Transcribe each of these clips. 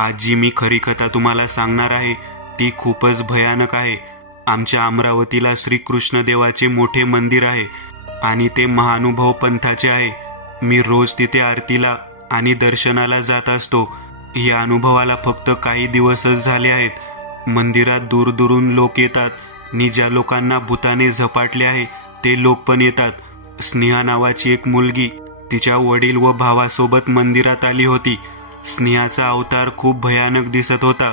आज जी मी खरी कथा तुम्हाला सांगणार आहे ती खूपच भयानक आहे। आमच्या अमरावतीला श्रीकृष्ण देवाचे मोठे मंदिर आहे आणि ते महानुभव पंथाचे आहे। मी रोज तिथे आरतीला आणि दर्शनाला जात असतो। या अनुभवाला फक्त काही दिवसच झाले आहेत। मंदिरात दूरदूरून लोक येतात आणि ज्या लोकांना भूताने झपाटले आहे ते लोक पण येतात। स्नेहा नावाची एक मुलगी तिच्या वडील व भावासोबत मंदिरात आली होती। स्नेहाचा अवतार खूप भयानक दिसत होता।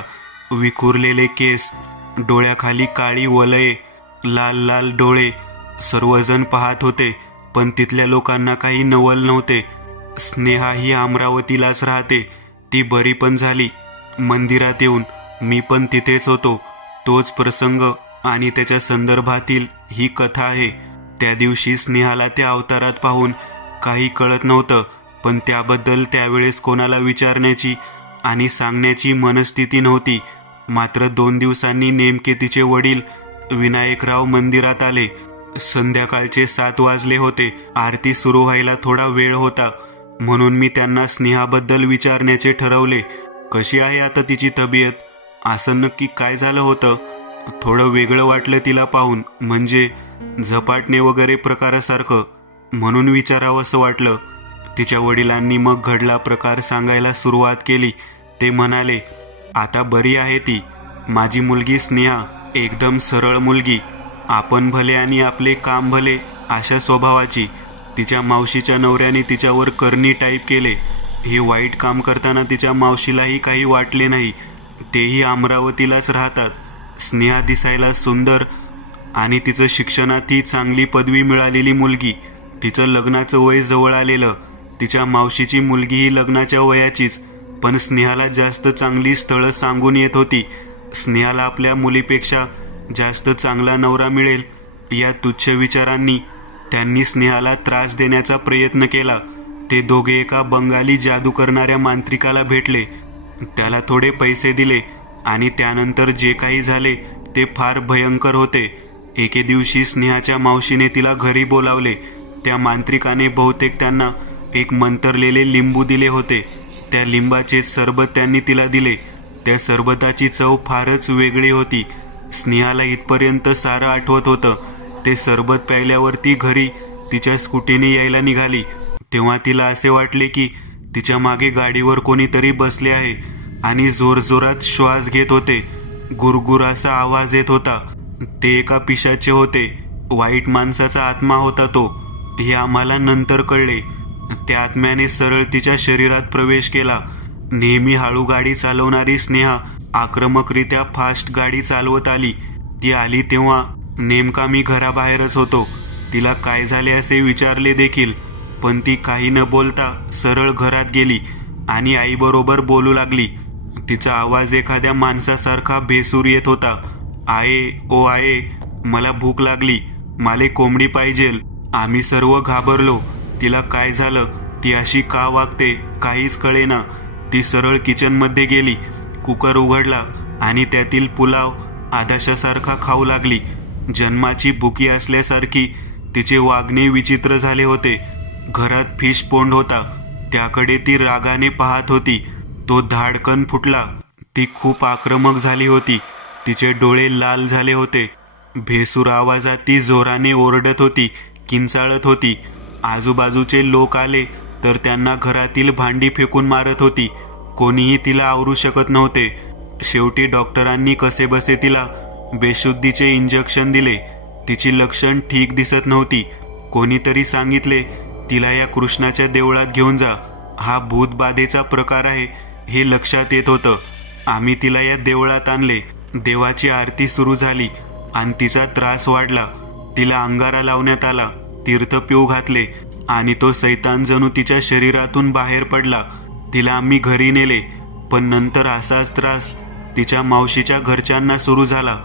विखुरलेले केस, डोळ्याखाली काळी वलये, लाल लाल डोळे। सर्वजण पाहत होते पण तिथल्या लोकांना काही नवल नव्हते। स्नेहा ही अमरावतीलाच राहते। ती बरी पण झाली। मंदिरात येऊन मी पण तिथेच होतो। तोच प्रसंग आणि त्याच्या संदर्भातील ही कथा आहे। त्या दिवशी स्नेहाला त्या अवतारात पाहून काही कळत नव्हतं, पण त्याबद्दल त्यावेळेस कोणाला विचारण्याची आणि सांगण्याची मनस्थिती नव्हती। मात्र 2 दिवसांनी नेमके तिचे वडील विनायकराव मंदिरात आले। संध्याकाळचे 7 वाजले होते। आरती सुरू व्हायला थोडा वेळ होता, म्हणून मी त्यांना स्नेहाबद्दल विचारण्याचे ठरवले। कशी आहे आता तिची तब्येत? असं नक्की काय झालं होतं? थोडं वेगळं वाटलं तिला पाहून, म्हणजे झपाटणे वगैरे प्रकारासारखं, म्हणून विचारावं असं वाटलं। तिच्या वडिलांनी मग घडला प्रकार सांगायला सुरुवात केली। ते म्हणाले, आता बरी आहे ती। माझी मुलगी स्नेहा एकदम सरळ मुलगी, आपण भले आणि आपले काम भले अशा स्वभावाची। तिच्या मावशीच्या नवऱ्याने तिच्यावर करणी टाईप केले। हे वाईट काम करताना तिच्या मावशीलाही काही वाटले नाही। तेही अमरावतीलाच राहतात। स्नेहा दिसायला सुंदर आणि तिचं शिक्षणातही चांगली पदवी मिळालेली मुलगी। तिचं लग्नाचं वय जवळ आलेलं। तिच्या मावशीची मुलगीही लग्नाच्या वयाचीच, पण स्नेहाला जास्त चांगली स्थळं सांगून येत होती। स्नेहाला आपल्या मुलीपेक्षा जास्त चांगला नवरा मिळेल या तुच्छ विचारांनी त्यांनी स्नेहाला त्रास देण्याचा प्रयत्न केला। ते दोघे एका बंगाली जादू करणाऱ्या मांत्रिकाला भेटले। त्याला थोडे पैसे दिले आणि त्यानंतर जे काही झाले ते फार भयंकर होते। एके दिवशी स्नेहाच्या मावशीने तिला घरी बोलावले। त्या मांत्रिकाने बहुतेक त्यांना एक मंतरलेले लिंबू दिले होते। त्या लिंबाचे सरबत त्यांनी तिला दिले। त्या सरबताची चव फारच वेगळी होती। स्नेहाला इथपर्यंत सारं आठवत होतं। ते सरबत प्यायल्यावर ती घरी तिच्या स्कूटीने यायला निघाली, तेव्हा तिला असे वाटले की तिच्या मागे गाडीवर कोणीतरी बसले आहे आणि जोरजोरात श्वास घेत होते। गुरगुर असा आवाज येत होता। ते एका पिशाचे होते। वाईट माणसाचा आत्मा होता तो, हे आम्हाला नंतर कळले। त्या आत्म्याने सरळ तिच्या शरीरात प्रवेश केला। नेहमी हळू गाडी चालवणारी स्नेहा आक्रमकरित्या फास्ट गाडी चालवत आली। ती आली तेव्हा नेमका मी घराबाहेरच होतो। तिला काय झाले असे विचारले देखील, पण ती काही न बोलता सरळ घरात गेली आणि आईबरोबर बोलू लागली। तिचा आवाज एखाद्या माणसासारखा भेसूर येत होता। आये, ओ आये, मला भूक लागली, माले कोंबडी पाहिजेल। आम्ही सर्व घाबरलो। तिला काय झालं, ती अशी का वागते काहीच कळेना। ती सरळ किचनमध्ये गेली, कुकर उघडला आणि त्यातील पुलाव आदाशासारखा खाऊ लागली। जन्माची भुकी असल्यासारखी तिचे वागणे विचित्र झाले होते। घरात फिश पोंड होता, त्याकडे ती रागाने पाहत होती। तो धाडकन फुटला। ती खूप आक्रमक झाली होती। तिचे डोळे लाल झाले होते। भेसूर आवाजात ती जोराने ओरडत होती, किंचाळत होती। आजूबाजूचे लोक आले तर त्यांना घरातील भांडी फेकून मारत होती। कोणीही तिला आवरू शकत नव्हते। शेवटी डॉक्टरांनी कसेबसे तिला बेशुद्धीचे इंजेक्शन दिले। तिची लक्षण ठीक दिसत नव्हती। कोणीतरी सांगितले, तिला या कृष्णाच्या देवळात घेऊन जा, हा भूतबाधेचा प्रकार आहे हे लक्षात येत होतं। आम्ही तिला या देवळात आणले। देवाची आरती सुरू झाली आणि तिचा त्रास वाढला। तिला अंगारा लावण्यात आला, तीर्थ पिऊ घातले आणि तो सैतान जणू तिच्या शरीरातून बाहेर पडला। तिला आम्ही घरी नेले, पण नंतर असाच त्रास तिच्या मावशीच्या घरच्यांना सुरू झाला।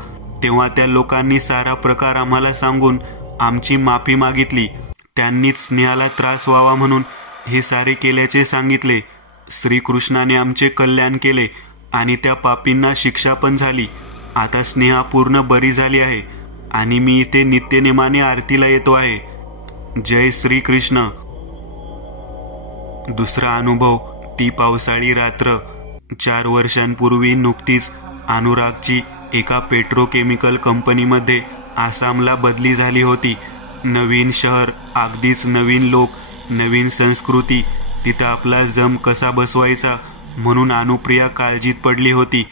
तेव्हा त्या लोकांनी सारा प्रकार आम्हाला सांगून आमची माफी मागितली। त्यांनीच स्नेहाला त्रास व्हावा म्हणून हे सारे केल्याचे सांगितले। श्रीकृष्णाने आमचे कल्याण केले आणि त्या पापींना शिक्षा पण झाली। आता स्नेहा पूर्ण बरी झाली आहे आणि मी इथे नित्यनेमाने आरतीला येतो आहे। जय श्रीकृष्ण। दुसरा अनुभव, ती पावसाळी रात्र। 4 वर्षांपूर्वी नुकतीच अनुरागची एका पेट्रोकेमिकल कंपनीमध्ये आसामला बदली झाली होती. नवीन शहर, अगदीच नवीन लोक, नवीन संस्कृती. तिथं आपला जम कसा बसवायचा म्हणून अनुप्रिया काळजीत पडली होती.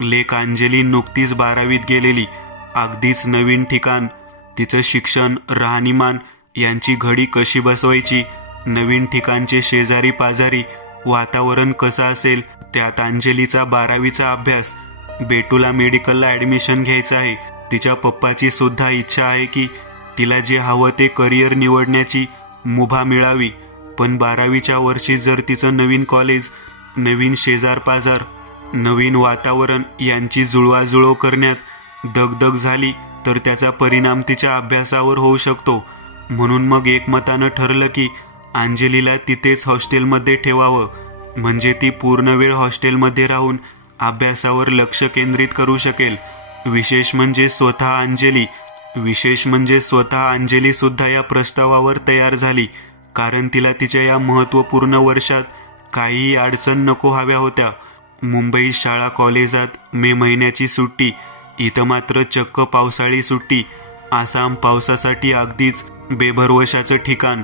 लेक अंजली नुकतीच 12वीत गेलेली. अगदीच नवीन ठिकाण, तिचं शिक्षण, राहणीमान यांची घडी कशी बसवायची, नवीन ठिकाणचे शेजारी पाजारी, वातावरण कसं असेल, त्यात अंजलीचा 12वीचा अभ्यास. बेटूला मेडिकलला ॲडमिशन घ्यायचं आहे. तिच्या पप्पाची सुद्धा इच्छा आहे की तिला जे हवं ते करिअर निवडण्याची मुभा मिळावी. पण 12वीच्या वर्षी जर तिचं नवीन कॉलेज, नवीन शेजार पाजार, नवीन वातावरण यांची जुळवाजुळव करण्यात दगदग झाली तर त्याचा परिणाम तिच्या अभ्यासावर होऊ शकतो. म्हणून मग एकमतानं ठरलं की अंजलीला तिथेच हॉस्टेलमध्ये ठेवावं, म्हणजे ती पूर्ण वेळ हॉस्टेलमध्ये राहून अभ्यासावर लक्ष केंद्रित करू शकेल. विशेष म्हणजे स्वतः अंजली सुद्धा या प्रस्तावावर तयार झाली, कारण तिला तिच्या या महत्त्वपूर्ण वर्षात काहीही अडचण नको हव्या होत्या. मुंबई शाळा कॉलेजात मे महिन्याची सुट्टी, इथं मात्र चक्क पावसाळी सुट्टी. आसाम पावसासाठी अगदीच बेभरवशाचं ठिकाण.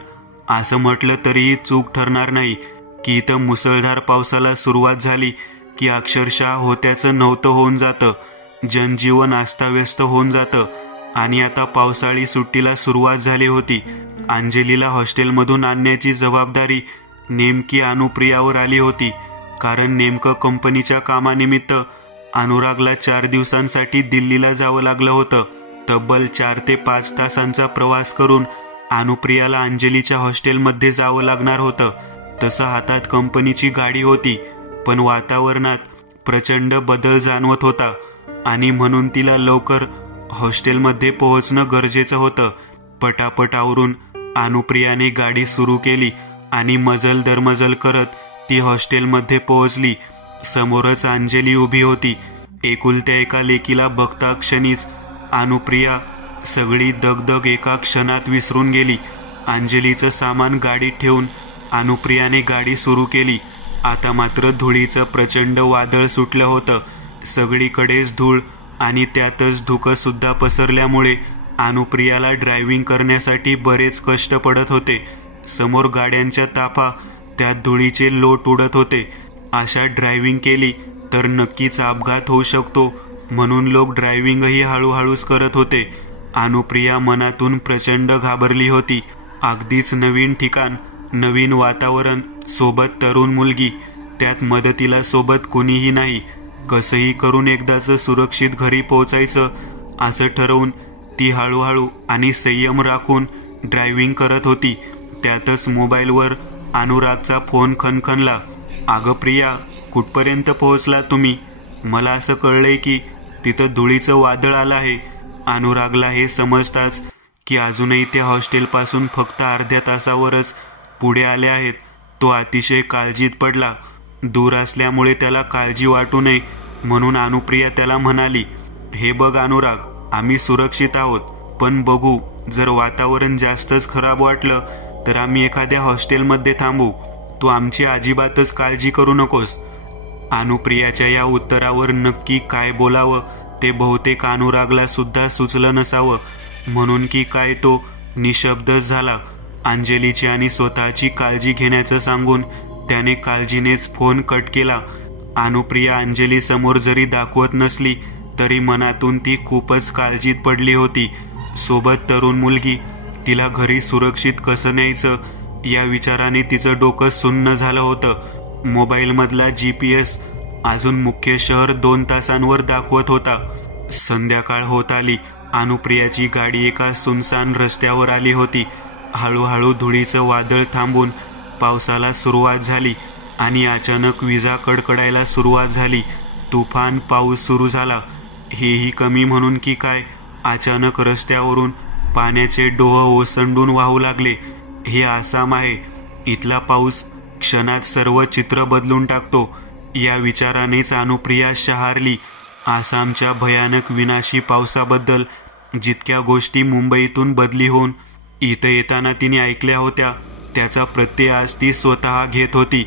असं म्हटलं तरीही चूक ठरणार नाही की इथं मुसळधार पावसाला सुरुवात झाली की अक्षरशः होत्याचं नव्हतं होऊन जातं. जनजीवन अस्ताव्यस्त होऊन जातं. आणि आता पावसाळी सुट्टीला सुरुवात झाली होती. अंजलीला हॉस्टेलमधून आणण्याची जबाबदारी नेमकी अनुप्रियावर आली होती, कारण नेमकं कंपनीच्या कामानिमित्त अनुरागला 4 दिवसांसाठी दिल्लीला जावं लागलं होतं. तब्बल 4 ते 5 तासांचा प्रवास करून अनुप्रियाला अंजलीच्या हॉस्टेलमध्ये जावं लागणार होतं. तसं हातात कंपनीची गाडी होती, पण वातावरणात प्रचंड बदल जाणवत होता आणि म्हणून तिला लवकर हॉस्टेलमध्ये पोहोचणं गरजेचं होतं. पटापट आवरून अनुप्रियाने गाडी सुरू केली आणि मजल दरमजल करत ती हॉस्टेलमध्ये पोहोचली. समोरच अंजली उभी होती. एकुलत्या एका लेकीला बघता क्षणीच अनुप्रिया सगळी दगदग एका क्षणात विसरून गेली. अंजलीचं सामान गाडीत ठेवून अनुप्रियाने गाडी सुरू केली. आता मात्र धुळीचं प्रचंड वादळ सुटलं होतं. सगळीकडेच धूळ आणि त्यातच धुकं सुद्धा पसरल्यामुळे अनुप्रियाला ड्रायव्हिंग करण्यासाठी बरेच कष्ट पडत होते. समोर गाड्यांच्या ताफा, त्यात धुळीचे लोट उडत होते. अशा ड्रायव्हिंग केली तर नक्कीच अपघात होऊ शकतो, म्हणून लोक ड्रायव्हिंगही हळूहळूच करत होते. अनुप्रिया मनातून प्रचंड घाबरली होती. अगदीच नवीन ठिकाण, नवीन वातावरण, सोबत तरुण मुलगी, त्यात मदतीला सोबत कुणीही नाही. कसंही करून एकदाचं सुरक्षित घरी पोहोचायचं असं ठरवून ती हळूहळू आणि संयम राखून ड्रायव्हिंग करत होती. त्यातच मोबाईलवर अनुरागचा फोन खणखणला. अगं प्रिया, कुठपर्यंत पोहोचला तुम्ही? मला असं कळलंय की तिथं धुळीचं वादळ आलं आहे. अनुरागला हे समजताच की अजूनही ते हॉस्टेलपासून फक्त अर्ध्या तासावरच पुढे आले आहेत, तो अतिशय काळजीत पडला. दूर असल्यामुळे त्याला काळजी वाटू नये म्हणून अनुप्रिया त्याला म्हणाली, हे बघ अनुराग, आम्ही सुरक्षित आहोत, पण बघू, जर वातावरण जास्तच खराब वाटलं तर आम्ही एखाद्या हॉस्टेलमध्ये थांबू. तू आमची अजिबातच काळजी करू नकोस. अनुप्रियाच्या या उत्तरावर नक्की काय बोलावं ते बहुतेक अनुरागला सुद्धा सुचलं नसावं, म्हणून की काय तो निशब्दच झाला. अंजलीची आणि स्वतःची काळजी घेण्याचं सांगून त्याने काळजीनेच फोन कट केला. अनुप्रिया अंजली समोर जरी दाखवत नसली तरी मनातून ती खूपच काळजीत पडली होती. सोबत तरुण मुलगी, तिला घरी सुरक्षित कसं न्यायचं या विचाराने तिचं डोकं सुन्न झालं होतं. मोबाईलमधला GPS अजून मुख्य शहर 2 तासांवर दाखवत होता. संध्याकाळ होत आली. अनुप्रियाची गाडी एका सुनसान रस्त्यावर आली होती. हळूहळू धुळीचं वादळ थांबून पावसाला सुरुवात झाली आणि अचानक विजा कडकडायला सुरुवात झाली. तुफान पाऊस सुरू झाला. हेही कमी म्हणून की काय, अचानक रस्त्यावरून पाण्याचे डोह ओसंडून वाहू लागले. हे आसाम आहे, इथला पाऊस क्षणात सर्व चित्र बदलून टाकतो. या विचारानेच अनुप्रिया शहारली. आसामच्या भयानक विनाशी पावसाबद्दल जितक्या गोष्टी मुंबईतून बदली होऊन इथं येताना तिने ऐकल्या होत्या, त्याचा प्रत्यय आज ती स्वतः घेत होती.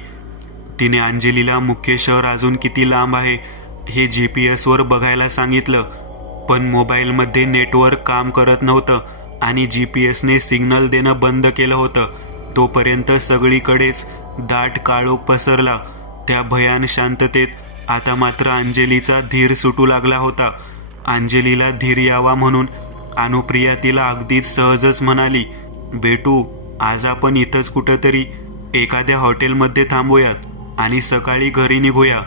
तिने अंजलीला मुख्य शहर अजून किती लांब आहे हे GPS वर बघायला सांगितलं, पण मोबाईलमध्ये नेटवर्क काम करत नव्हतं आणि GPS ने सिग्नल देणं बंद केलं होतं. तोपर्यंत सगळीकडेच दाट काळोख पसरला. त्या भयान शांततेत आता मात्र अंजलीचा धीर सुटू लागला होता. अंजलीला धीर यावा म्हणून अनुप्रिया तिला अगदीच सहजच म्हणाली, बेटू, आज आपण इथंच कुठंतरी एखाद्या हॉटेलमध्ये थांबूयात आणि सकाळी घरी निघूया.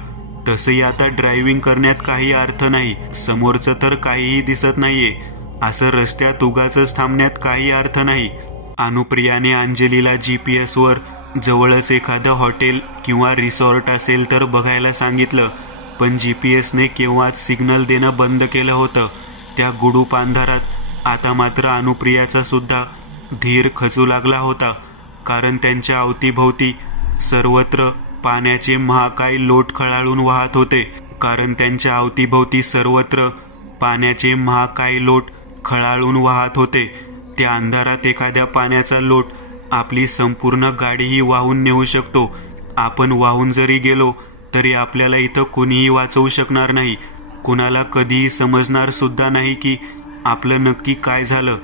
तसंही आता ड्रायव्हिंग करण्यात काही अर्थ नाही, समोरचं तर काहीही दिसत नाहीये. असं रस्त्यात उगाचच थांबण्यात काही अर्थ नाही. अनुप्रियाने अंजलीला GPS वर जवळच एखादं हॉटेल किंवा रिसॉर्ट असेल तर बघायला सांगितलं, पण GPS ने केव्हाच सिग्नल देणं बंद केलं होतं. त्या गुडूप अंधारात आता मात्र अनुप्रियाचा सुद्धा धीर खचू लागला होता, कारण त्यांच्या अवतीभोवती सर्वत्र पाण्याचे महाकाय लोट खळाळून वाहत होते. त्या अंधारात एखाद्या पाण्याचा लोट आपली संपूर्ण गाडीही वाहून नेऊ शकतो. आपण वाहून जरी गेलो तरी आपल्याला इथं कुणीही वाचवू शकणार नाही. कुणाला कधीही समजणार सुद्धा नाही की आपलं नक्की काय झालं.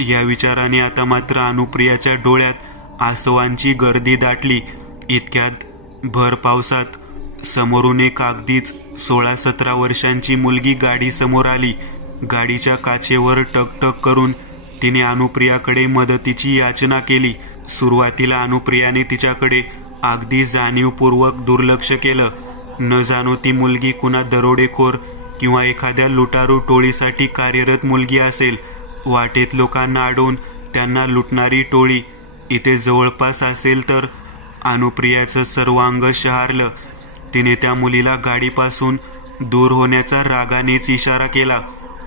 या विचाराने आता मात्र अनुप्रियाच्या डोळ्यात आसवांची गर्दी दाटली. इतक्यात भर पावसात समोरून एक अगदीच 16-17 वर्षांची मुलगी गाडी समोर आली. गाडीच्या काचेवर टकटक करून तिने अनुप्रियाकडे मदतीची याचना केली. सुरुवातीला अनुप्रियाने तिच्याकडे अगदी जाणीवपूर्वक दुर्लक्ष केलं. न जाणो ती मुलगी कुणा दरोडेखोर किंवा एखाद्या लुटारू टोळीसाठी कार्यरत मुलगी असेल. वाटेत लोकांना अडवून त्यांना लुटणारी टोळी इथे जवळपास असेल तर. अनुप्रियाचं सर्वांग शहारलं. तिने त्या मुलीला गाडीपासून दूर होण्याचा रागानेच इशारा केला.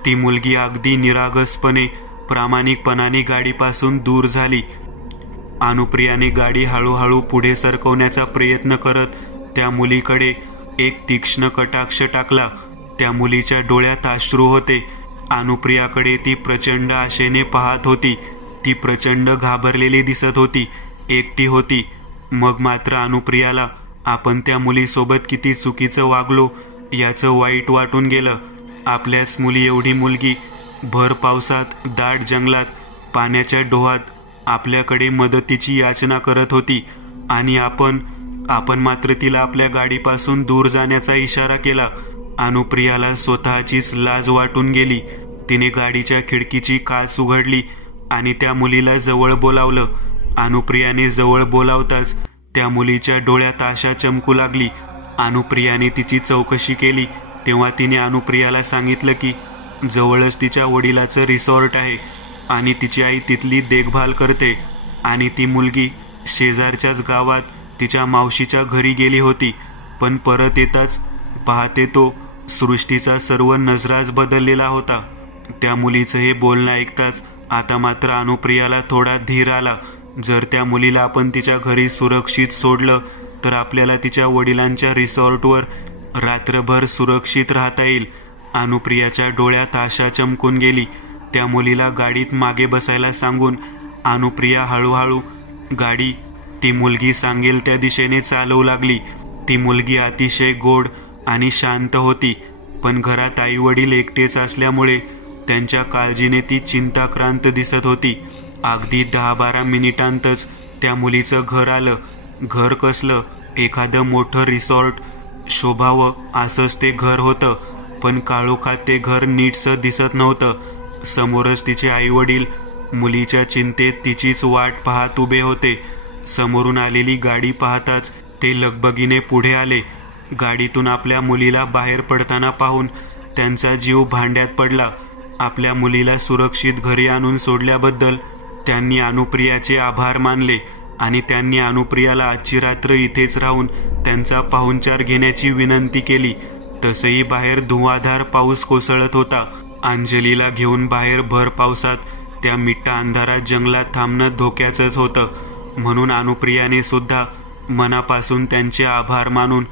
ती मुलगी अगदी निरागसपणे प्रामाणिकपणाने गाडीपासून दूर झाली. अनुप्रियाने गाडी हळूहळू पुढे सरकवण्याचा प्रयत्न करत त्या मुलीकडे एक तीक्ष्ण कटाक्ष टाकला. त्या मुलीच्या डोळ्यात अश्रू होते. अनुप्रियाकडे ती प्रचंड आशेने पाहत होती. ती प्रचंड घाबरलेली दिसत होती, एकटी होती. मग मात्र अनुप्रियाला आपण त्या मुलीसोबत किती चुकीचं वागलो याचं वाईट वाटून गेलं. आपल्याच मुली एवढी मुलगी भर पावसात दाट जंगलात पाण्याच्या डोहात आपल्याकडे मदतीची याचना करत होती आणि आपण मात्र तिला आपल्या गाडीपासून दूर जाण्याचा इशारा केला. अनुप्रियाला स्वतःचीच लाज वाटून गेली. तिने गाडीच्या खिडकीची काच उघडली आणि त्या मुलीला जवळ बोलावलं. अनुप्रियाने जवळ बोलावताच त्या मुलीच्या डोळ्यात आशा चमकू लागली. अनुप्रियाने तिची चौकशी केली तेव्हा तिने अनुप्रियाला सांगितलं की जवळच तिच्या वडिलाचं रिसॉर्ट आहे आणि तिची आई तिथली देखभाल करते आणि ती मुलगी शेजारच्याच गावात तिच्या मावशीच्या घरी गेली होती. पण परत येताच पाहते तो सृष्टीचा सर्व नजराच बदललेला होता. त्या मुलीचं हे बोलणं ऐकताच आता मात्र अनुप्रियाला थोडा धीर आला. जर त्या मुलीला आपण तिच्या घरी सुरक्षित सोडलं तर आपल्याला तिच्या वडिलांच्या रिसॉर्टवर रात्रभर सुरक्षित राहता येईल. अनुप्रियाच्या डोळ्यात आशा चमकून गेली. त्या मुलीला गाडीत मागे बसायला सांगून अनुप्रिया हळूहळू गाडी ती मुलगी सांगेल त्या दिशेने चालवू लागली. ती मुलगी अतिशय गोड आणि शांत होती, पण घरात आई वडील एकटेच असल्यामुळे त्यांच्या काळजीने ती चिंताक्रांत दिसत होती. अगदी 10-12 मिनिटांतच त्या मुलीचं घर आलं. घर कसलं, एखादं मोठं रिसॉर्ट शोभावं असंच ते घर होतं, पण काळोखात ते घर नीटसं दिसत नव्हतं. समोरच तिचे आई वडील मुलीच्या चिंतेत तिचीच वाट पाहत उभे होते. समोरून आलेली गाडी पाहताच ते लगबगीने पुढे आले. गाडीतून आपल्या मुलीला बाहेर पडताना पाहून त्यांचा जीव भांड्यात पडला. आपल्या मुलीला सुरक्षित घरी आणून सोडल्याबद्दल त्यांनी अनुप्रियाचे आभार मानले आणि त्यांनी अनुप्रियाला आजची रात्र इथेच राहून त्यांचा पाहुणचार घेण्याची विनंती केली. तसंही बाहेर धुवाधार पाऊस कोसळत होता. अंजलीला घेऊन बाहेर भर पावसात त्या मिट्टा अंधारात जंगलात थांबणं धोक्याचंच होतं. म्हणून अनुप्रियाने सुद्धा मनापासून त्यांचे आभार मानून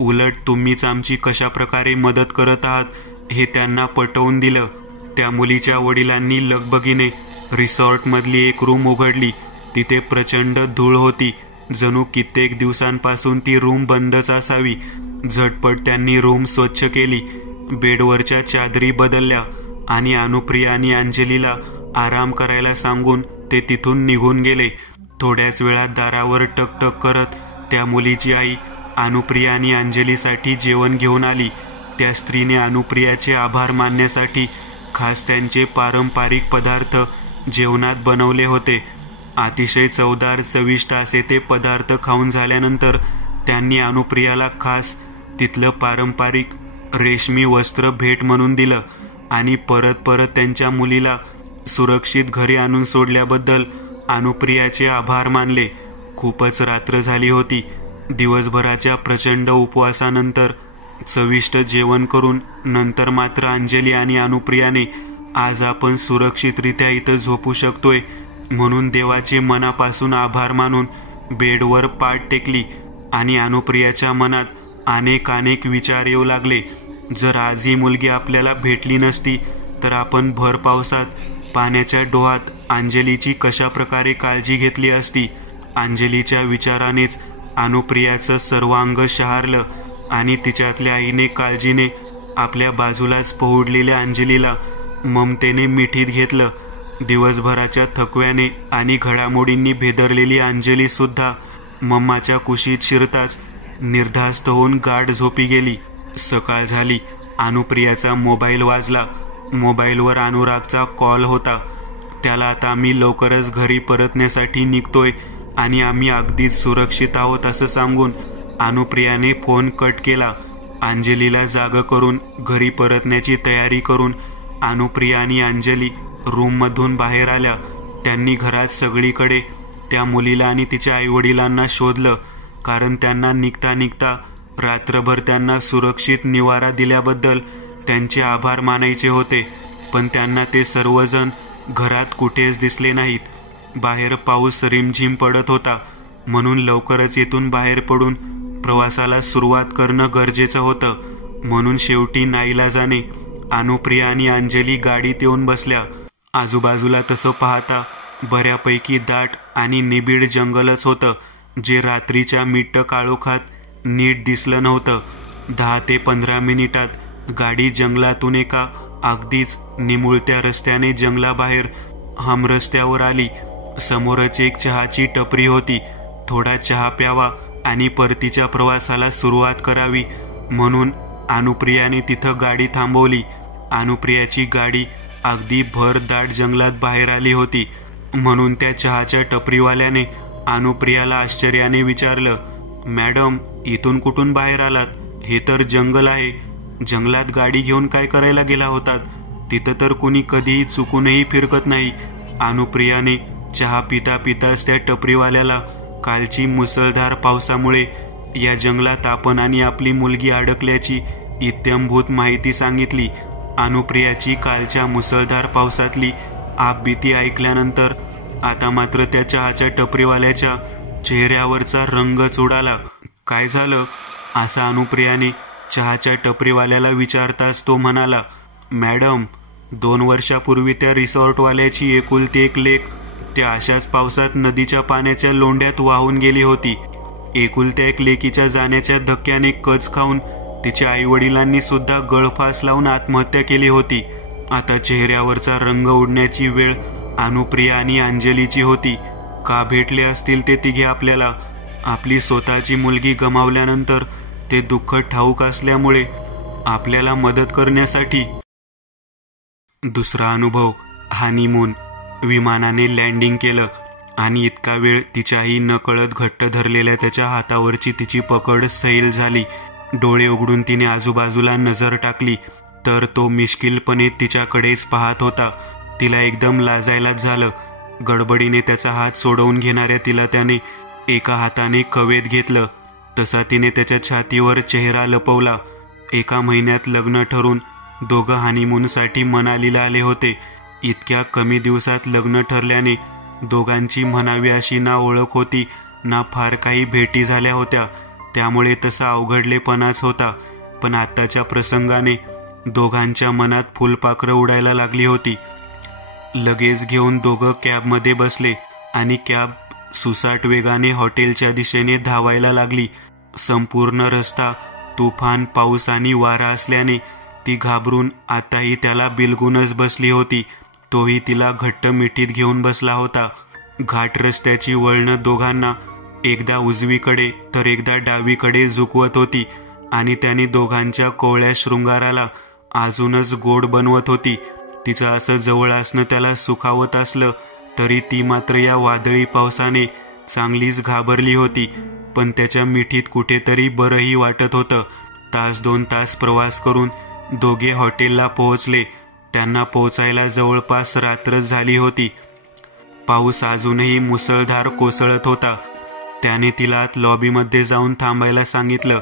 उलट तुम्हीच आमची कशा प्रकारे मदत करत आहात हे त्यांना पटवून दिलं. त्या मुलीच्या वडिलांनी लगबगीने रिसॉर्टमधली एक रूम उघडली. तिथे प्रचंड धूळ होती. जणू कित्येक दिवसांपासून ती रूम बंदच असावी. झटपट त्यांनी रूम स्वच्छ केली, बेडवरच्या चादरी बदलल्या आणि अनुप्रिया आणि अंजलीला आराम करायला सांगून ते तिथून निघून गेले. थोड्याच वेळात दारावर टकटक करत त्या मुलीची आई अनुप्रिया आणि अंजलीसाठी जेवण घेऊन आली. त्या स्त्रीने अनुप्रियाचे आभार मानण्यासाठी खास त्यांचे पारंपरिक पदार्थ जेवणात बनवले होते. अतिशय चवदार चविष्ट असे ते पदार्थ खाऊन झाल्यानंतर त्यांनी अनुप्रियाला खास तिथलं पारंपरिक रेशमी वस्त्र भेट म्हणून दिलं आणि परत परत त्यांच्या मुलीला सुरक्षित घरी आणून सोडल्याबद्दल अनुप्रियाचे आभार मानले. खूपच रात्र झाली होती. दिवसभराच्या प्रचंड उपवासानंतर चविष्ट जेवण करून नंतर मात्र अंजली आणि अनुप्रियाने आज आपण सुरक्षितरित्या इथं झोपू शकतोय म्हणून देवाचे मनापासून आभार मानून बेडवर पाठ टेकली आणि अनुप्रियाच्या मनात अनेक विचार येऊ लागले. जर आज ही मुलगी आपल्याला भेटली नसती तर आपण भर पावसात पाण्याच्या डोहात अंजलीची कशा प्रकारे काळजी घेतली असती. अंजलीच्या विचारानेच अनुप्रियाचं सर्वांग शहारलं आणि तिच्यातल्या आईने काळजीने आपल्या बाजूलाच पहुडलेल्या अंजलीला ममतेने मिठीत घेतलं. दिवसभराच्या थकव्याने आणि घडामोडींनी भेदरलेली अंजली सुद्धा मम्माच्या कुशीत शिरताच निर्धास्त होऊन गाढ झोपी गेली. सकाळ झाली. अनुप्रियाचा मोबाईल वाजला. मोबाईलवर अनुरागचा कॉल होता. त्याला आता आम्ही लवकरच घरी परतण्यासाठी निघतोय आणि आम्ही अगदीच सुरक्षित आहोत असं सांगून अनुप्रियाने फोन कट केला. अंजलीला जाग करून घरी परतण्याची तयारी करून अनुप्रिया आणि अंजली रूममधून बाहेर आल्या. त्यांनी घरात सगळीकडे त्या मुलीला आणि तिच्या आईवडिलांना शोधलं, कारण त्यांना निघता निघता रात्रभर त्यांना सुरक्षित निवारा दिल्याबद्दल त्यांचे आभार मानायचे होते. पण त्यांना ते सर्वजण घरात कुठेच दिसले नाहीत. बाहेर पाऊस रिमझिम पडत होता, म्हणून लवकरच येथून बाहेर पडून प्रवासाला सुरुवात करणं गरजेचं होतं. म्हणून शेवटी नाईलाजाने अनुप्रिया आणि अंजली गाडीत येऊन बसल्या. आजूबाजूला तसं पाहता बऱ्यापैकी दाट आणि निबिड जंगलच होतं, जे रात्रीच्या मिट्ट काळोखात नीट दिसलं नव्हतं. 10 ते 15 मिनिटात गाडी जंगलातून एका अगदीच निमुळत्या रस्त्याने जंगलाबाहेर हमरस्त्यावर आली. समोरच एक चहाची टपरी होती. थोडा चहा प्यावा आणि परतीच्या प्रवासाला सुरुवात करावी म्हणून अनुप्रियाने तिथं गाडी थांबवली. अनुप्रियाची गाडी अगदी भर दाट जंगलात बाहेर आली होती, म्हणून त्या चहाच्या टपरीवाल्याने अनुप्रियाला आश्चर्याने विचारलं, मॅडम, इथून कुठून बाहेर आलात? हे तर जंगल आहे. जंगलात गाडी घेऊन काय करायला गेला होतात? तिथं तर कुणी कधीही चुकूनही फिरकत नाही. अनुप्रियाने चहा पिता पिताच त्या टपरीवाल्याला कालची मुसळधार पावसामुळे या जंगलात आपण आणि आपली मुलगी अडकल्याची इत्थंभूत माहिती सांगितली. अनुप्रियाची कालच्या मुसळधार पावसातली आपबीती ऐकल्यानंतर आता मात्र त्या चहाच्या टपरीवाल्याच्या चेहऱ्यावरचा रंगच उडाला. काय झालं असं अनुप्रियाने चहाच्या टपरीवाल्याला विचारताच तो म्हणाला, मॅडम, 2 वर्षापूर्वी त्या रिसॉर्टवाल्याची एकुलती एक लेक त्या अशाच पावसात नदीच्या पाण्याच्या लोंढ्यात वाहून गेली होती. एकुलत्या एक लेकीच्या जाण्याच्या धक्क्याने कच खाऊन तिच्या आईवडिलांनी सुद्धा गळफास लावून आत्महत्या केली होती. आता चेहऱ्यावरचा रंग उडण्याची वेळ अनुप्रिया आणि अंजलीची होती. का भेटले असतील ते तिघे आपल्याला? आपली स्वतःची मुलगी गमावल्यानंतर ते दुःख ठाऊक असल्यामुळे आपल्याला मदत करण्यासाठी. दुसरा अनुभव, हनीमून. विमानाने लँडिंग केलं आणि इतका वेळ तिच्याही नकळत घट्ट धरलेल्या त्याच्या हातावरची तिची पकड सैल झाली. डोळे उघडून तिने आजूबाजूला नजर टाकली तर तो मिश्किलपणे तिच्याकडेच पाहत होता. तिला एकदम लाजायलाच झालं. गडबडीने त्याचा हात सोडवून घेणाऱ्या तिला त्याने एका हाताने कवेत घेतलं. तसा तिने त्याच्या छातीवर चेहरा लपवला. 1 महिन्यात लग्न ठरून दोघं हनीमूनसाठी मनालीला आले होते. इतक्या कमी दिवसात लग्न ठरल्याने दोघांची म्हणावी अशी ना ओळख होती ना फार काही भेटी झाल्या होत्या. त्यामुळे तसा अवघडलेपणाच होता. पण आत्ताच्या प्रसंगाने दोघांच्या मनात फुलपाखरं उडायला लागली होती. लगेच घेऊन दोघं कॅबमध्ये बसले आणि कॅब सुसाट वेगाने हॉटेलच्या दिशेने धावायला लागली. संपूर्ण रस्ता तुफान पाऊस आणि वारा असल्याने ती घाबरून आताही त्याला बिलगूनच बसली होती. तोही तिला घट्ट मिठीत घेऊन बसला होता. घाट रस्त्याची वळणं दोघांना एकदा उजवीकडे तर एकदा डावीकडे झुकवत होती आणि त्याने दोघांच्या कोवळ्या शृंगाराला अजूनच गोड बनवत होती. तिचं असं जवळ असणं त्याला सुखावत असलं तरी ती मात्र या वादळी पावसाने चांगलीच घाबरली होती. पण त्याच्या मिठीत कुठेतरी बरंही वाटत होतं. 1-2 तास प्रवास करून दोघे हॉटेलला पोहोचले. त्यांना पोहोचायला जवळपास रात्रच झाली होती. पाऊस अजूनही मुसळधार कोसळत होता. त्याने तिला आत लॉबीमध्ये जाऊन थांबायला सांगितलं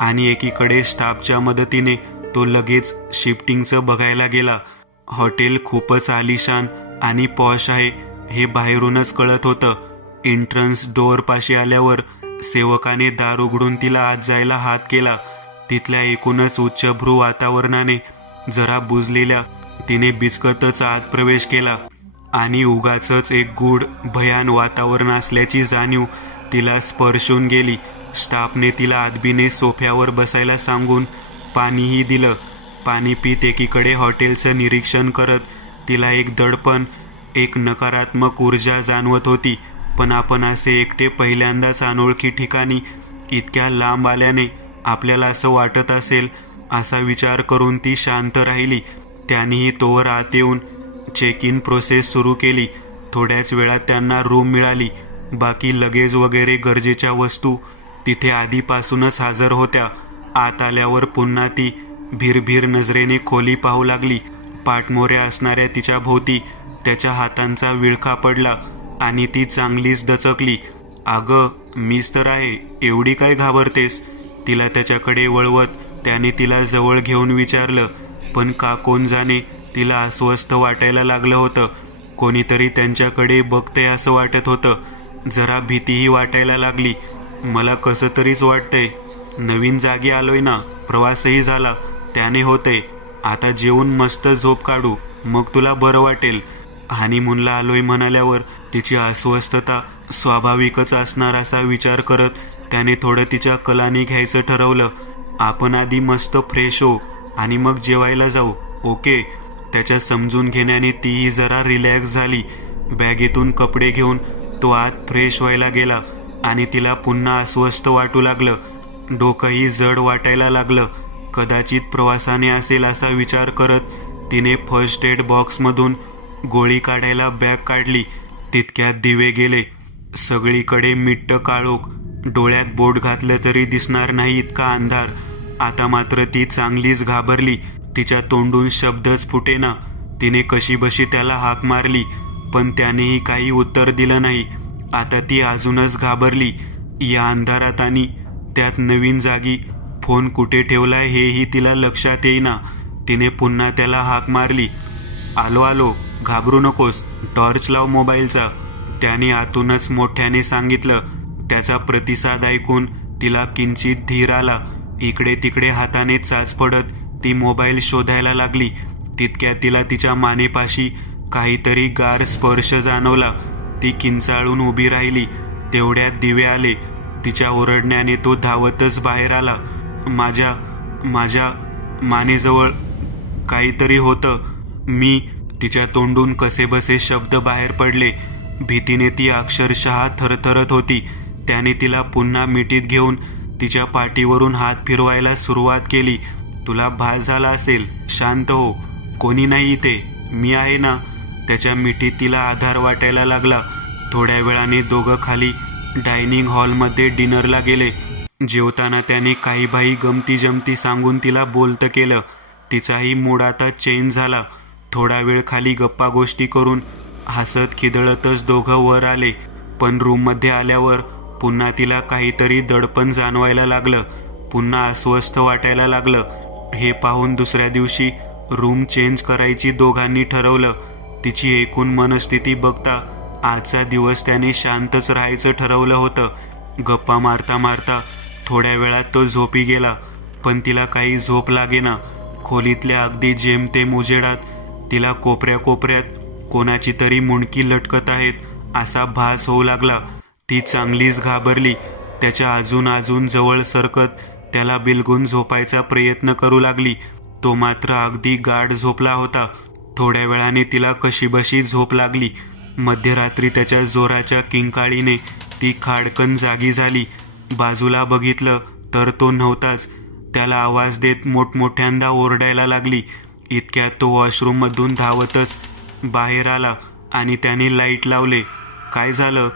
आणि एकीकडे स्टाफच्या मदतीने तो लगेच शिफ्टिंगचं बघायला गेला. हॉटेल खूपच आलिशान आणि पॉश आहे हे बाहेरूनच कळत होतं. एंट्रन्स डोअरपाशी आल्यावर सेवकाने दार उघडून तिला आत जायला हात केला. तिथल्या एकूणच उच्चभ्रू वातावरणाने जरा बुजलेल्या तिने बिचकतच आत प्रवेश केला आणि उगाचच एक गूढ भयान वातावरण असल्याची जाणीव तिला स्पर्शून गेली. स्टाफने तिला आदबीने सोफ्यावर बसायला सांगून पाणीही दिलं. पाणी पीत एकीकडे हॉटेलचं निरीक्षण करत तिला एक दडपण, एक नकारात्मक ऊर्जा जाणवत होती. पण आपण असे एकटे पहिल्यांदाच अनोळखी ठिकाणी इतक्या लांब आल्याने आपल्याला असं वाटत असेल असा विचार करून ती शांत राहिली. त्यानेही तोवर आत येऊन चेक इन प्रोसेस सुरू केली. थोड्याच वेळात त्यांना रूम मिळाली. बाकी लगेज वगैरे गरजेच्या वस्तू तिथे आधीपासूनच हजर होत्या. आत आल्यावर पुन्हा ती भिरभिर नजरेने खोली पाहू लागली. पाठमोऱ्या असणाऱ्या तिच्या भोवती त्याच्या हातांचा विळखा पडला आणि ती चांगलीच दचकली. अगं, मीच तर आहे, एवढी काय घाबरतेस? तिला त्याच्याकडे वळवत त्याने तिला जवळ घेऊन विचारलं. पण का कोण जाणे तिला अस्वस्थ वाटायला लागलं होतं. कोणीतरी त्यांच्याकडे बघतंय असं वाटत होतं. जरा भीतीही वाटायला लागली. मला कसं तरीच वाटतंय. नवीन जागी आलोय ना, प्रवासही झाला त्याने होतंय. आता जेवून मस्त झोप काढू, मग तुला बरं वाटेल. हनीमूनला आलोय म्हणाल्यावर तिची अस्वस्थता स्वाभाविकच असणार असा विचार करत त्याने थोडं तिच्या कलाने घ्यायचं ठरवलं. आपण आधी मस्त फ्रेश हो आणि मग जेवायला जाऊ, ओके? त्याच्या समजून घेण्याने तीही जरा रिलॅक्स झाली. बॅगेतून कपडे घेऊन तो आत फ्रेश व्हायला गेला आणि तिला पुन्हा अस्वस्थ वाटू लागलं. डोकंही जड वाटायला लागलं. कदाचित प्रवासाने असेल असा विचार करत तिने फर्स्ट एड बॉक्समधून गोळी काढायला बॅग काढली. तितक्यात दिवे गेले. सगळीकडे मिट्ट काळोख. डोळ्यात बोट घातलं तरी दिसणार नाही इतका अंधार. आता मात्र ती चांगलीच घाबरली. तिच्या तोंडून शब्दच फुटेना. तिने कशीबशी त्याला हाक मारली पण त्यानेही काही उत्तर दिलं नाही. आता ती अजूनच घाबरली. या अंधारात आणि त्यात नवीन जागी फोन कुठे ठेवलाय हेही तिला लक्षात येईना. तिने पुन्हा त्याला हाक मारली. आलो आलो, घाबरू नकोस, टॉर्च लाव मोबाईलचा, त्याने आतूनच मोठ्याने सांगितलं. त्याचा प्रतिसाद ऐकून तिला किंचित धीर आला. इकडे तिकडे हाताने चाच पडत ती मोबाईल शोधायला लागली. तितक्यात तिला तिच्या मानेपाशी काहीतरी गार स्पर्श जाणवला. ती किंचाळून उभी राहिली. तेवढ्यात दिवे आले. तिच्या ओरडण्याने तो धावतच बाहेर आला. माझ्या मानेजवळ काहीतरी होतं. मी तिच्या तोंडून कसेबसे शब्द बाहेर पडले. भीतीने ती अक्षरशः थरथरत होती. त्याने तिला पुन्हा मिठीत घेऊन तिच्या पाठीवरून हात फिरवायला सुरुवात केली. तुला भास झाला असेल, शांत हो, कोणी नाही इथे, मी आहे ना. त्याच्या मिठीत तिला आधार वाटायला लागला. थोड्या वेळाने दोघं खाली डायनिंग हॉलमध्ये डिनरला गेले. जेवताना त्याने काही बाई गमती जमती सांगून तिला बोलतं केलं. तिचाही मूड आता चेंज झाला. थोडा वेळ खाली गप्पा गोष्टी करून हसत खिदळतच दोघं वर आले. पण रूममध्ये आल्यावर पुन्हा तिला काहीतरी दडपण जाणवायला लागलं. पुन्हा अस्वस्थ वाटायला लागलं. हे पाहून दुसऱ्या दिवशी रूम चेंज करायची दोघांनी ठरवलं. तिची एकूण मनस्थिती बघता आजचा दिवस त्याने शांतच राहायचं ठरवलं होतं. गप्पा मारता मारता थोड्या वेळात तो झोपी गेला. पण तिला काही झोप लागेना. खोलीतल्या अगदी जेमतेम उजेडात तिला कोपऱ्या कोपऱ्यात कोणाची तरी मुंडकी लटकत आहेत असा भास होऊ लागला. ती चांगलीच घाबरली. त्याच्या अजून जवळ सरकत त्याला बिलगून झोपायचा प्रयत्न करू लागली. तो मात्र अगदी गाढ झोपला होता. थोड्या वेळाने तिला कशीबशी झोप लागली. मध्यरात्री त्याच्या जोराच्या किंकाळीने ती खाडकन जागी झाली. बाजूला बघितलं तर तो नव्हताच. त्याला आवाज देत मोठमोठ्यांदा ओरडायला लागली. इतक्यात तो वॉशरूममधून धावतच बाहेर आला आणि त्याने लाईट लावले. काय झालं?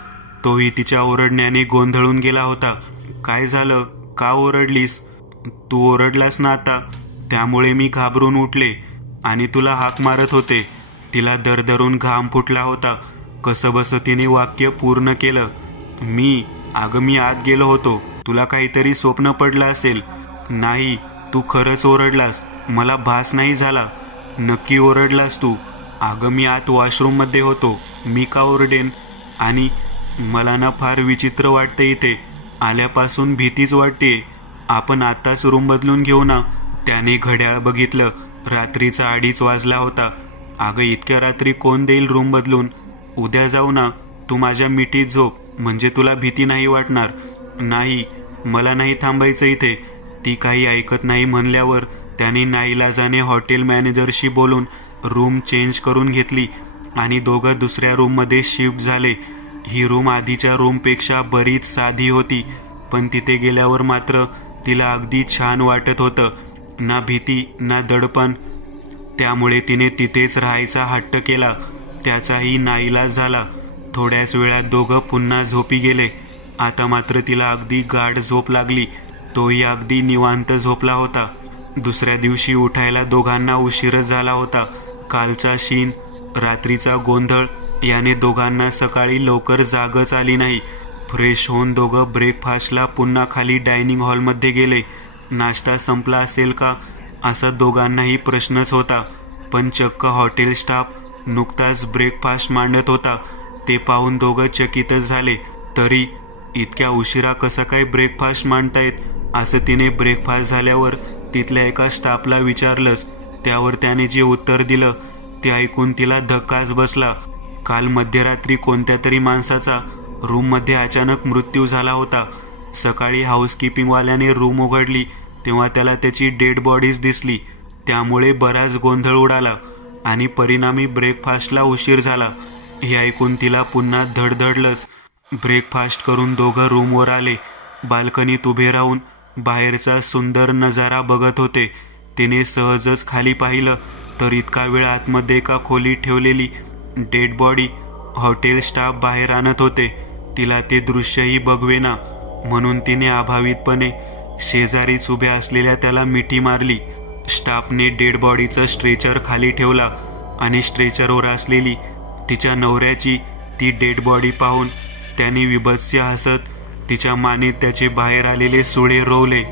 तोही तिच्या ओरडण्याने गोंधळून गेला होता. काय झालं? का ओरडलीस? तू ओरडलास ना आता, त्यामुळे मी घाबरून उठले आणि तुला हाक मारत होते. तिला दरदरून घाम फुटला होता. कसंबसं तिने वाक्य पूर्ण केलं. अगं मी आत गेलो होतो. तुला काहीतरी स्वप्न पडलं असेल. नाही, तू खरंच ओरडलास. मला भास नाही झाला. नक्की ओरडलास तू. अगं मी आत वॉशरूममध्ये होतो. मी का ओरडेन? आणि मला ना फार विचित्र वाटतं इथे. आल्यापासून भीतीच वाटते. आपण आताच रूम बदलून घेऊ ना. त्याने घड्याळ बघितलं. रात्रीचा 2:30 वाजला होता. अगं इतक्या रात्री कोण देईल रूम बदलून? उद्या जाऊ ना. तू माझ्या मिठीत झोप, म्हणजे तुला भीती नाही वाटणार. नाही, मला नाही थांबायचं इथे. ती काही ऐकत नाही म्हणल्यावर त्याने नाईलाजाने हॉटेल मॅनेजरशी बोलून रूम चेंज करून घेतली आणि दोघं दुसऱ्या रूममध्ये शिफ्ट झाले. ही रूम आधीच्या रूमपेक्षा बरीच साधी होती, पण तिथे गेल्यावर मात्र तिला अगदी छान वाटत होतं. ना भीती ना दडपण. त्यामुळे तिने तिथेच राहायचा हट्ट केला. त्याचाही नाईलाज झाला. थोड्याच वेळात दोघं पुन्हा झोपी गेले. आता मात्र तिला अगदी गाढ झोप लागली. तोही अगदी निवांत झोपला होता. दुसऱ्या दिवशी उठायला दोघांना उशीरच झाला होता. कालचा शीन, रात्रीचा गोंधळ याने दोघांना सकाळी लवकर जागच आली नाही. फ्रेश होऊन दोघं ब्रेकफास्टला पुन्हा खाली डायनिंग हॉलमध्ये गेले. नाश्ता संपला असेल का असा दोघांनाही प्रश्नच होता, पण चक्क हॉटेल स्टाफ नुकताच ब्रेकफास्ट मांडत होता. ते पाहून दोघं चकितच झाले. तरी इतक्या उशिरा कसा काय ब्रेकफास्ट मांडतायत असं तिने ब्रेकफास्ट झाल्यावर तिथल्या एका स्टाफला विचारलंच. त्यावर त्याने जे उत्तर दिलं ते ऐकून तिला धक्काच बसला. काल मध्यरात्री कोणत्या तरी माणसाचा रूममध्ये अचानक मृत्यू झाला होता. सकाळी हाऊसकीपिंगवाल्याने रूम उघडली तेव्हा त्याला त्याची डेड बॉडीज दिसली. त्यामुळे बराच गोंधळ उडाला आणि परिणामी ब्रेकफास्टला उशीर झाला. हे ऐकून तिला पुन्हा धडधडलंच. ब्रेकफास्ट करून दोघं रूमवर आले. बाल्कनीत उभे राहून बाहेरचा सुंदर नजारा बघत होते. तिने सहजच खाली पाहिलं तर इतका वेळ आतमध्ये एका खोलीत ठेवलेली डेड बॉडी हॉटेल स्टाफ बाहेर आणत होते. तिला ते दृश्यही बघवेना म्हणून तिने अभावितपणे शेजारीच उभ्या असलेल्या त्याला मिठी मारली. स्टाफने डेड बॉडीचं स्ट्रेचर खाली ठेवला आणि स्ट्रेचरवर असलेली तिच्या नवऱ्याची ती डेड बॉडी पाहून त्याने विभत्स्य हसत तिच्या मानेत त्याचे बाहेर आलेले सुळे रोवले.